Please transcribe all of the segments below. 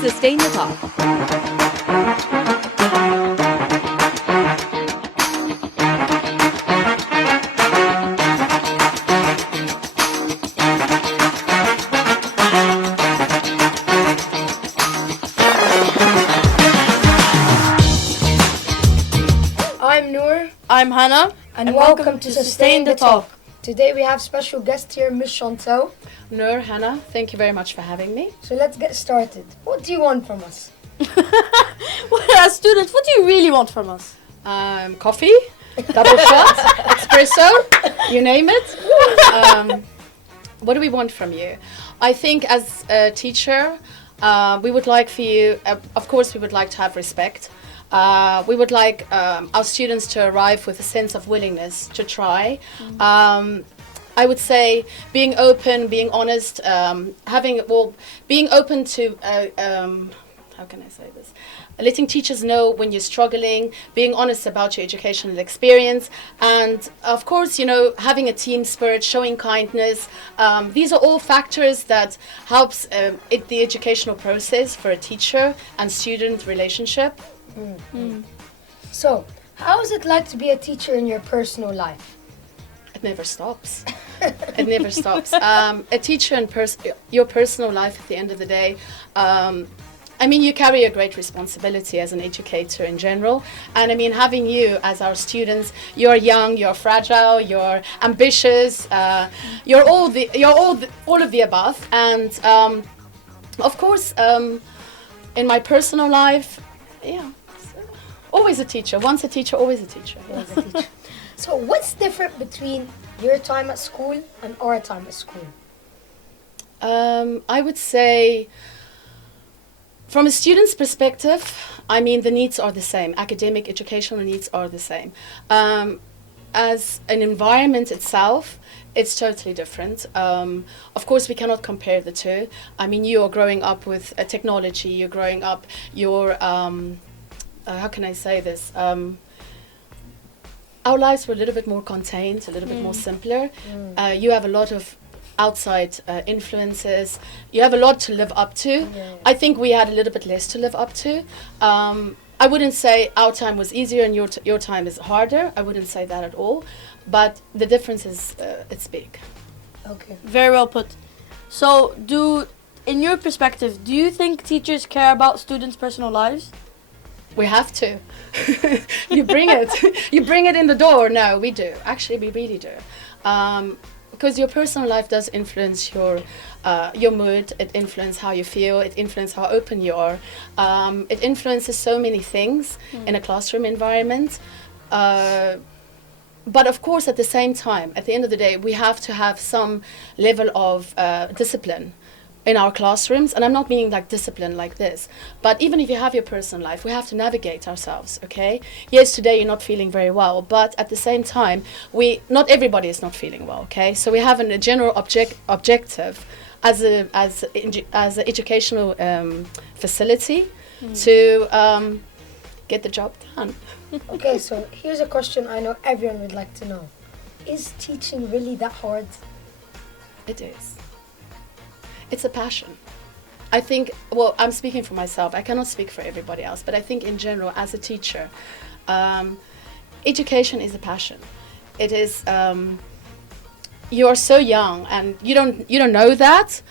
Sustain the Talk. I'm Nour, I'm Hannah, and welcome to Sustain the Talk. Today we have special guest here, Miss Chantel. Nour Hannah, thank you very much for having me. So let's get started. What do you want from us? As students, what do you really want from us? Coffee, double shot, espresso, you name it. What do we want from you? I think as a teacher, we would like for you, of course we would like to have respect. We would like our students to arrive with a sense of willingness to try. I would say being open, being honest, being open to, how can I say this? Letting teachers know when you're struggling, being honest about your educational experience, and of course, having a team spirit, showing kindness. These are all factors that helps the educational process for a teacher and student relationship. So, how is it like to be a teacher in your personal life? It never stops. It never stops. A teacher in your personal life at the end of the day, you carry a great responsibility as an educator in general. And having you as our students, you're young, you're fragile, you're ambitious, you're all of the above. And of course, in my personal life, always a teacher. Once a teacher, always a teacher. Always a teacher. So, what's different between your time at school and our time at school? I would say, from a student's perspective, the needs are the same. Academic, educational needs are the same. As an environment itself, it's totally different. Of course, we cannot compare the two. You are growing up with technology. You're growing up. How can I say this? Our lives were a little bit more contained, a little bit more simpler. You have a lot of outside influences. You have a lot to live up to. Yeah. I think we had a little bit less to live up to. I wouldn't say our time was easier and your time is harder. I wouldn't say that at all. But the difference is, it's big. Okay. Very well put. So, in your perspective, do you think teachers care about students' personal lives? We have to. You bring it. You bring it in the door. No, we do. Actually, we really do. Because your personal life does influence your mood. It influences how you feel. It influences how open you are. It influences so many things in a classroom environment. But of course, at the same time, at the end of the day, we have to have some level of discipline in our classrooms. And I'm not meaning like discipline like this, but even if you have your personal life, we have to navigate ourselves, okay? Yes, today you're not feeling very well, but at the same time, not everybody is not feeling well, okay? So we have a general objective as an educational facility to get the job done. Okay, so here's a question I know everyone would like to know. Is teaching really that hard? It is. It's a passion. I think, I'm speaking for myself. I cannot speak for everybody else, but I think in general, as a teacher, education is a passion. It is, you're so young and you don't know that.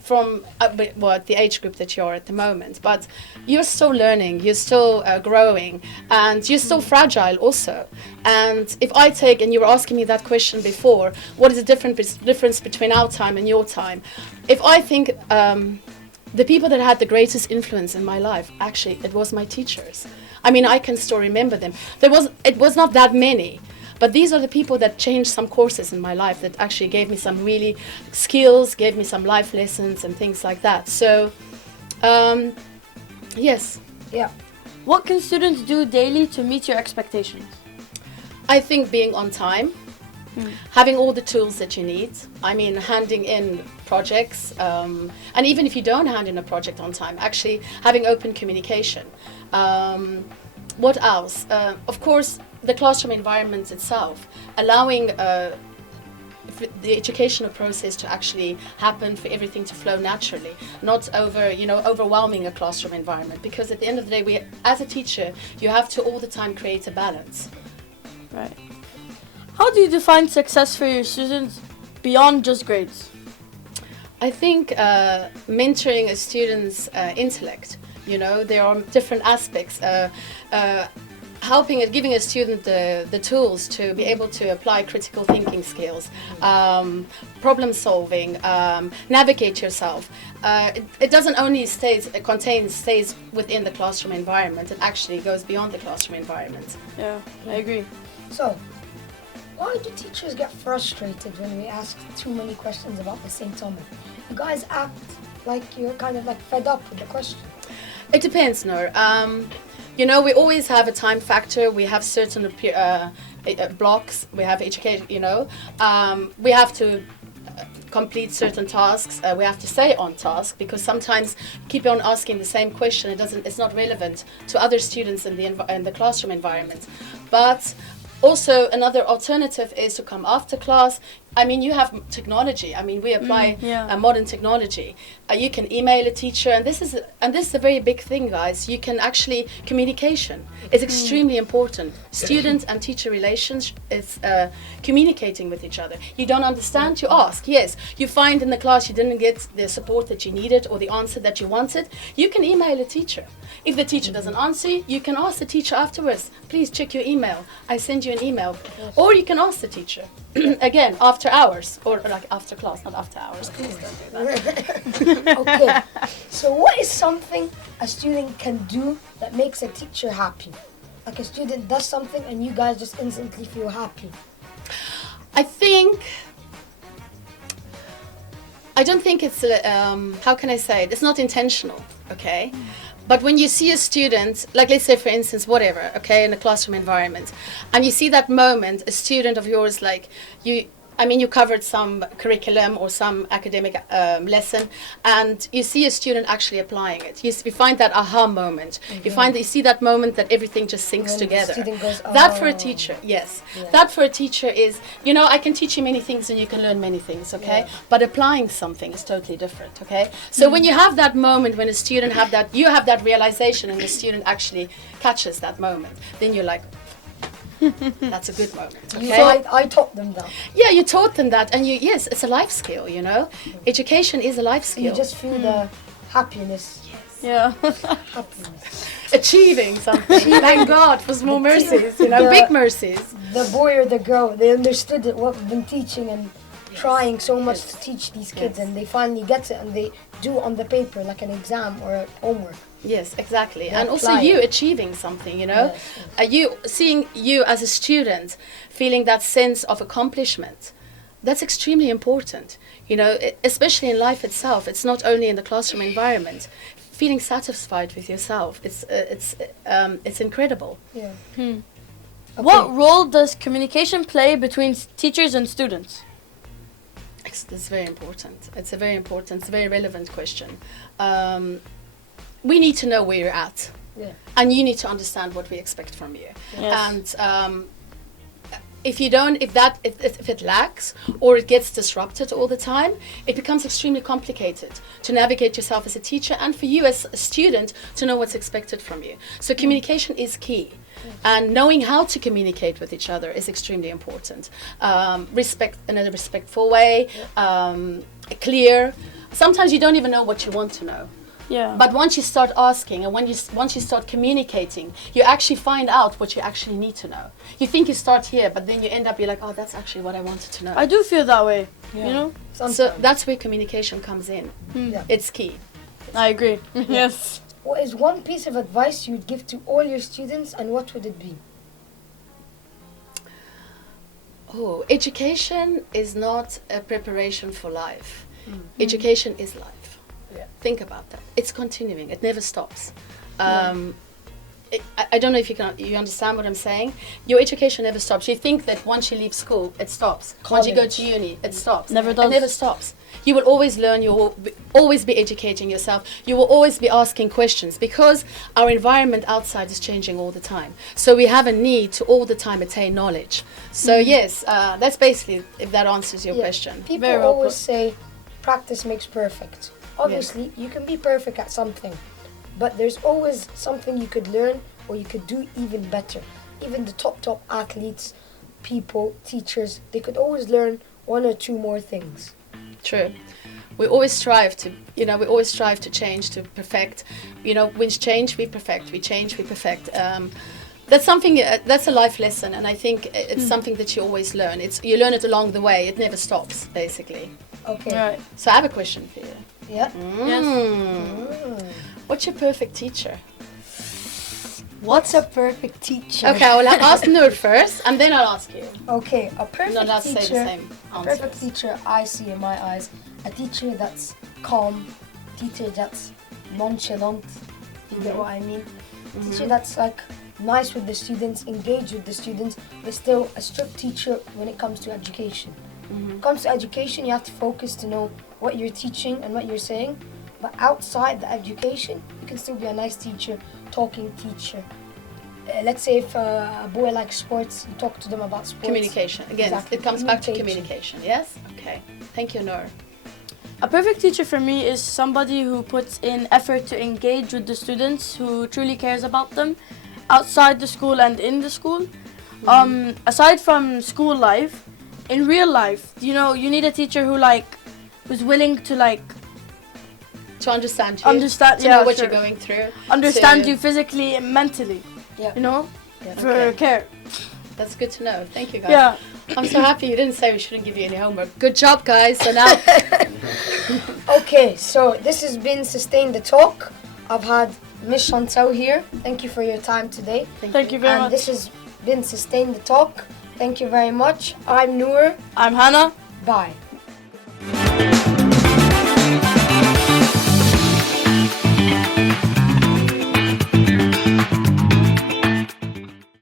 From the age group that you're at the moment, but you're still learning, you're still growing, and you're still fragile also. And if I take, and you were asking me that question before, what is the difference between our time and your time? If I think the people that had the greatest influence in my life, actually, it was my teachers. I can still remember them. It was not that many. But these are the people that changed some courses in my life that actually gave me some really skills, gave me some life lessons and things like that. So, yes. Yeah. What can students do daily to meet your expectations? I think being on time, having all the tools that you need. Handing in projects, and even if you don't hand in a project on time, actually having open communication. What else? Of course, the classroom environment itself, allowing the educational process to actually happen, for everything to flow naturally, not overwhelming a classroom environment. Because at the end of the day, as a teacher, you have to all the time create a balance. Right. How do you define success for your students beyond just grades? I think mentoring a student's intellect, there are different aspects. Giving a student the tools to be able to apply critical thinking skills, problem solving, navigate yourself. It doesn't only stays within the classroom environment. It actually goes beyond the classroom environment. Yeah, I agree. So, why do teachers get frustrated when we ask too many questions about the same topic? You guys act like you're kind of like fed up with the question. It depends, Nour. We always have a time factor. We have certain blocks. We have education. We have to complete certain tasks. We have to stay on task, because sometimes keep on asking the same question. It's not relevant to other students in the classroom environment. But also, another alternative is to come after class. I mean, you have technology. I mean, we apply modern technology. You can email a teacher, and this is a very big thing, guys. You can actually, communication is extremely important. Student and teacher relations is communicating with each other. You don't understand, you ask. Yes, you find in the class you didn't get the support that you needed or the answer that you wanted. You can email a teacher. If the teacher doesn't answer you can ask the teacher afterwards. Please check your email. I send you an email. Or you can ask the teacher again after hours, or like after class, not after hours. Please don't do that. Okay, so what is something a student can do that makes a teacher happy? Like a student does something and you guys just instantly feel happy. I don't think it's, how can I say it? It's not intentional, okay? But when you see a student, like let's say for instance, whatever, okay, in a classroom environment, and you see that moment, a student of yours, like you covered some curriculum or some academic lesson, and you see a student actually applying it. You find that aha moment. You see that moment that everything just sinks together. The student goes, That for a teacher, yes. Yeah. That for a teacher is, I can teach you many things and you can learn many things, okay? Yeah. But applying something is totally different, okay? So when you have that moment, when a student you have that realization, and the student actually catches that moment, then you're like, that's a good moment. Okay? So I taught them that. Yeah, you taught them that, and yes, it's a life skill. Education is a life skill. You just feel the happiness. Yes. Yeah. Happiness. Achieving something. Thank God for small mercies. Big mercies. The boy or the girl, they understood what we've been teaching and trying so much to teach these kids, and they finally get it and they do on the paper like an exam or a homework. Yes, exactly. They and also apply you it. Achieving something, Yes. seeing you as a student feeling that sense of accomplishment. That's extremely important, especially in life itself. It's not only in the classroom environment. Feeling satisfied with yourself, it's incredible. Yeah. Okay. Okay. What role does communication play between teachers and students? It's very important. It's a very relevant question. We need to know where you're at, and you need to understand what we expect from you. Yes. And if it lacks or it gets disrupted all the time, it becomes extremely complicated to navigate yourself as a teacher, and for you as a student to know what's expected from you. So communication is key. And knowing how to communicate with each other is extremely important. Respect in a respectful way, clear. Sometimes you don't even know what you want to know. Yeah. But once you start asking, and once you start communicating, you actually find out what you actually need to know. You think you start here, but then you end up, you're like, oh, that's actually what I wanted to know. I do feel that way, Sometimes. So that's where communication comes in. Yeah. It's key. I agree. Yes. What is one piece of advice you'd give to all your students, and what would it be? Oh, education is not a preparation for life. Education is life. Yeah. Think about that. It's continuing. It never stops. I don't know if you understand what I'm saying. Your education never stops. You think that once you leave school, it stops. Once you go to uni, it stops. Never does. It never stops. You will always learn. You will always be educating yourself. You will always be asking questions because our environment outside is changing all the time. So we have a need to all the time attain knowledge. So yes, that's basically, if that answers your question. People Very well always put. say practice makes perfect. Obviously, you can be perfect at something, but there's always something you could learn or you could do even better. Even the top athletes, people, teachers, they could always learn one or two more things. True. We always strive to change, to perfect. We change, we perfect. We change, we perfect. That's something. That's a life lesson, and I think it's something that you always learn. You learn it along the way. It never stops, basically. Okay. Right. So I have a question for you. Yeah. What's your perfect teacher? What's a perfect teacher? Okay, I will ask Nour first, and then I'll ask you. Okay, a perfect No, let's say the teacher. same A perfect answers. teacher I see in my eyes, a teacher that's calm, teacher that's nonchalant. You get what I mean? Teacher that's like nice with the students, engaged with the students, but still a strict teacher when it comes to education. When it comes to education, you have to focus to know what you're teaching and what you're saying. But outside the education, you can still be a nice teacher, talking teacher. Let's say if a boy likes sports, you talk to them about sports. Communication. Again, Exactly. it comes back to communication. Yes? Okay. Thank you, Nour. A perfect teacher for me is somebody who puts in effort to engage with the students, who truly cares about them, outside the school and in the school. Aside from school life, in real life, you need a teacher who's willing to To understand you. understand, To know what sure. you're going through. Understand to- you physically and mentally. Yeah. For Okay. care. That's good to know. Thank you, guys. Yeah. I'm so happy you didn't say we shouldn't give you any homework. Good job, guys. So now, Okay, so this has been Sustain the Talk. I've had Miss Chantel here. Thank you for your time today. Thank you very And much. this has been Sustain the Talk. Thank you very much. I'm Nour. I'm Hannah. Bye.